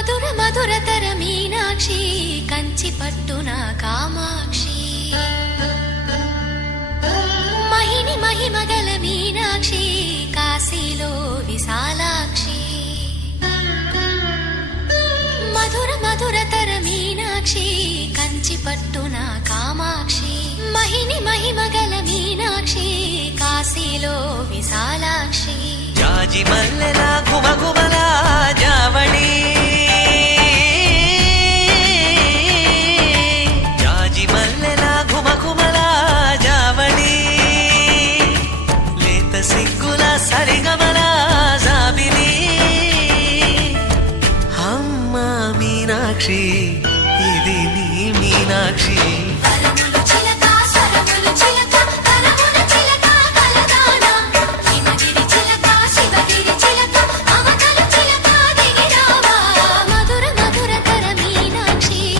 మధుర మధురతర మీనాక్షి కంచి పట్టున కామాక్షి మహిని మహిమగల మీనాక్షి కాశీలో విశాలాక్షి మధుర మధురతర మీనాక్షి కంచి పట్టున కామాక్షి మహిని మహిమగల మీనాక్షి కాశీలో విశాలాక్షి జాజి మల్లెల ఘుమఘుమల జావళి జాజి మల్లెల ఘుమఘుమల జావళి లేత సిగ్గుల సరిగమల జాబిలి అమ్మ మీనాక్షి ఇది నీ మీనాక్షి